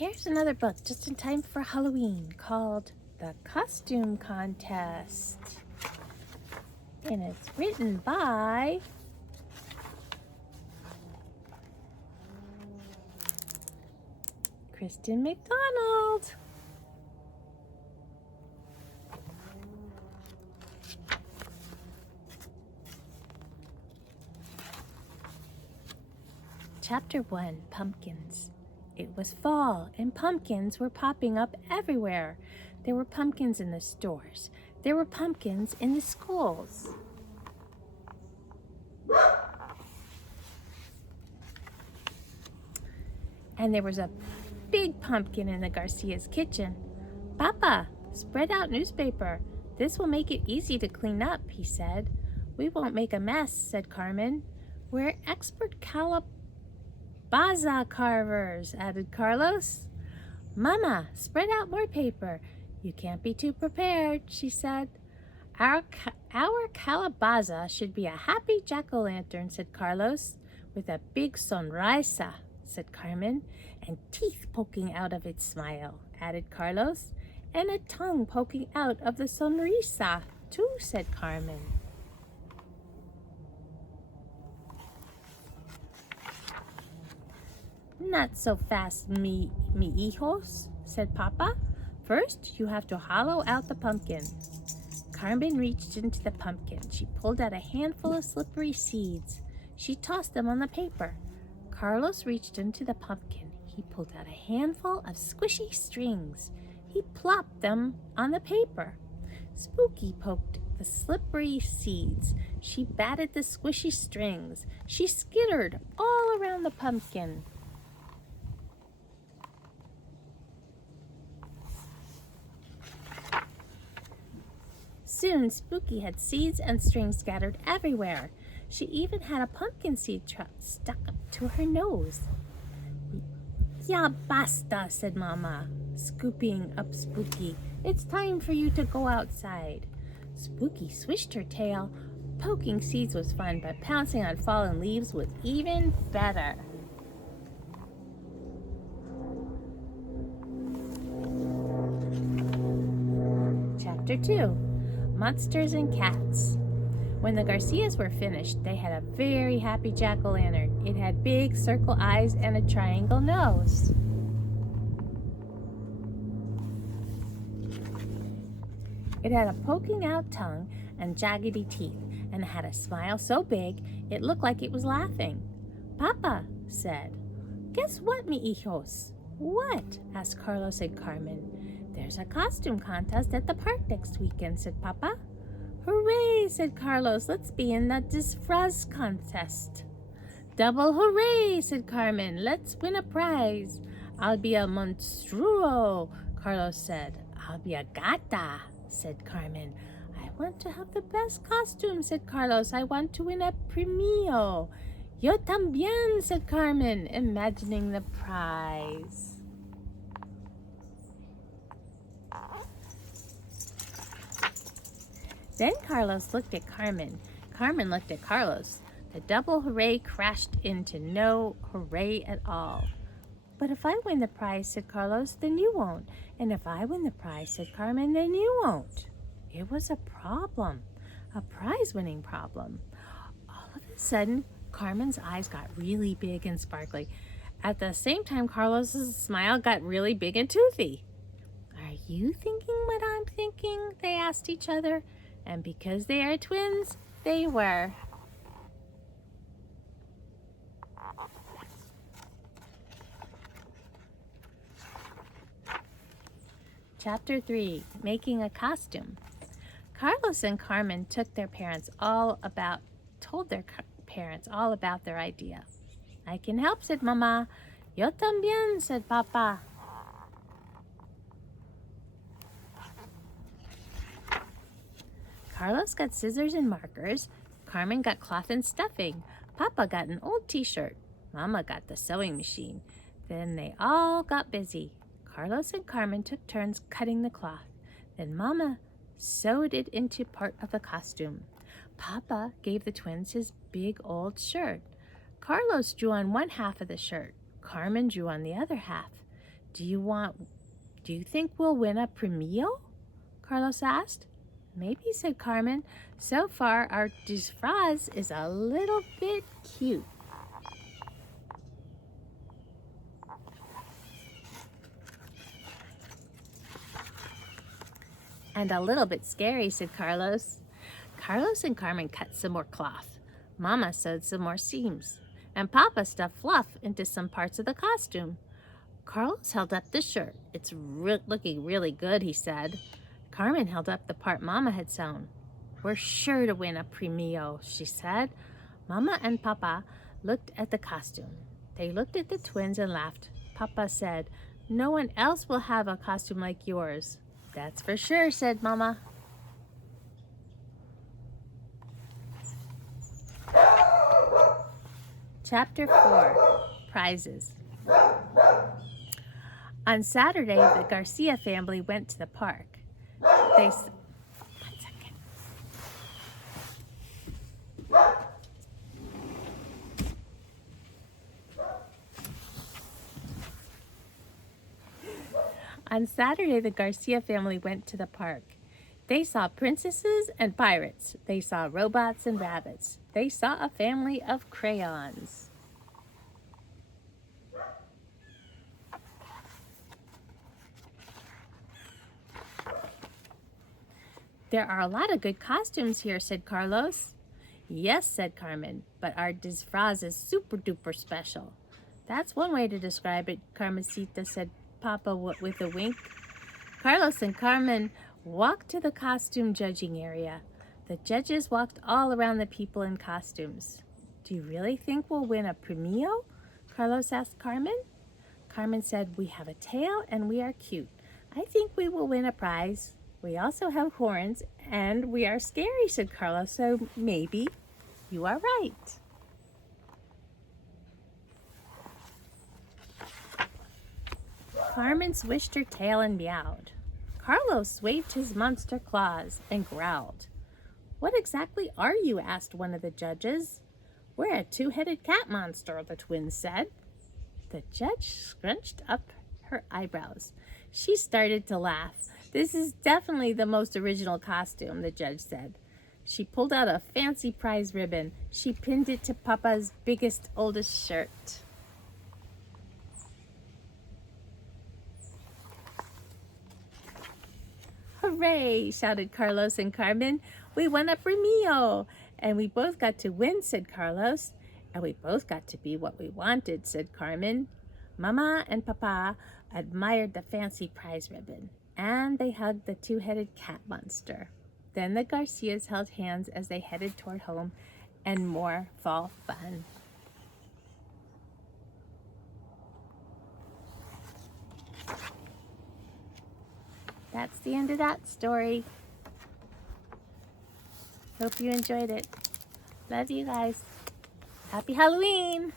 Here's another book just in time for Halloween called The Costume Contest. And it's written by Kristen McDonald. Chapter 1, Pumpkins. It was fall, and pumpkins were popping up everywhere. There were pumpkins in the stores. There were pumpkins in the schools. And there was a big pumpkin in the Garcia's kitchen. "Papa, spread out newspaper. This will make it easy to clean up," he said. "We won't make a mess," said Carmen. "We're expert calabaza carvers," added Carlos. "Mama, spread out more paper. You can't be too prepared," she said. Our calabaza should be a happy jack-o'-lantern," said Carlos. "With a big sonrisa," said Carmen. "And teeth poking out of its smile," added Carlos. "And a tongue poking out of the sonrisa, too," said Carmen. "Not so fast, mi hijos," said Papa. "First, you have to hollow out the pumpkin." Carmen reached into the pumpkin. She pulled out a handful of slippery seeds. She tossed them on the paper. Carlos reached into the pumpkin. He pulled out a handful of squishy strings. He plopped them on the paper. Spooky poked the slippery seeds. She batted the squishy strings. She skittered all around the pumpkin. Soon, Spooky had seeds and strings scattered everywhere. She even had a pumpkin seed stuck up to her nose. "Ya basta," said Mama, scooping up Spooky. "It's time for you to go outside." Spooky swished her tail. Poking seeds was fun, but pouncing on fallen leaves was even better. Chapter 2, Monsters and Cats. When the Garcias were finished, they had a very happy jack-o'-lantern. It had big circle eyes and a triangle nose. It had a poking out tongue and jaggedy teeth, and it had a smile so big it looked like it was laughing. Papa said, "Guess what, mi hijos?" "What?" asked Carlos and Carmen. "There's a costume contest at the park next weekend," said Papa. "Hooray," said Carlos. "Let's be in the disfraz contest." "Double hooray," said Carmen. "Let's win a prize." "I'll be a monstruo," Carlos said. "I'll be a gata," said Carmen. "I want to have the best costume," said Carlos. "I want to win a premio." "Yo también," said Carmen, imagining the prize. Then Carlos looked at Carmen. Carmen looked at Carlos. The double hooray crashed into no hooray at all. "But if I win the prize," said Carlos, "then you won't. And if I win the prize," said Carmen, "then you won't." It was a problem, a prize-winning problem. All of a sudden, Carmen's eyes got really big and sparkly. At the same time, Carlos's smile got really big and toothy. "Are you thinking what I'm thinking?" they asked each other. And because they are twins, they were. Chapter 3, Making a Costume. Carlos and Carmen told their parents all about their idea. "I can help," said Mama. "Yo también," said Papa. Carlos got scissors and markers. Carmen got cloth and stuffing. Papa got an old t-shirt. Mama got the sewing machine. Then they all got busy. Carlos and Carmen took turns cutting the cloth. Then Mama sewed it into part of the costume. Papa gave the twins his big old shirt. Carlos drew on one half of the shirt. Carmen drew on the other half. Do you think we'll win a premio? Carlos asked. Maybe, said Carmen. So far, our disfraz is a little bit cute. And a little bit scary, said Carlos. Carlos and Carmen cut some more cloth. Mama sewed some more seams. And Papa stuffed fluff into some parts of the costume. Carlos held up the shirt. It's looking really good, he said. Carmen held up the part Mama had sewn. We're sure to win a premio, she said. Mama and Papa looked at the costume. They looked at the twins and laughed. Papa said, no one else will have a costume like yours. That's for sure, said Mama. Chapter 4, Prizes. On Saturday, the Garcia family went to the park. On Saturday, the Garcia family went to the park. They saw princesses and pirates. They saw robots and rabbits. They saw a family of crayons. There are a lot of good costumes here, said Carlos. Yes, said Carmen, but our disfraz is super duper special. That's one way to describe it, Carmencita, said Papa with a wink. Carlos and Carmen walked to the costume judging area. The judges walked all around the people in costumes. Do you really think we'll win a premio? Carlos asked Carmen. Carmen said, we have a tail and we are cute. I think we will win a prize. We also have horns and we are scary, said Carlos, so maybe you are right. Carmen swished her tail and meowed. Carlos waved his monster claws and growled. What exactly are you? Asked one of the judges. We're a two-headed cat monster, the twins said. The judge scrunched up her eyebrows. She started to laugh. This is definitely the most original costume, the judge said. She pulled out a fancy prize ribbon. She pinned it to Papa's biggest, oldest shirt. Hooray, shouted Carlos and Carmen. We won a premio. And we both got to win, said Carlos. And we both got to be what we wanted, said Carmen. Mama and Papa admired the fancy prize ribbon. And they hugged the two-headed cat monster. Then the Garcias held hands as they headed toward home and more fall fun. That's the end of that story. Hope you enjoyed it. Love you guys. Happy Halloween!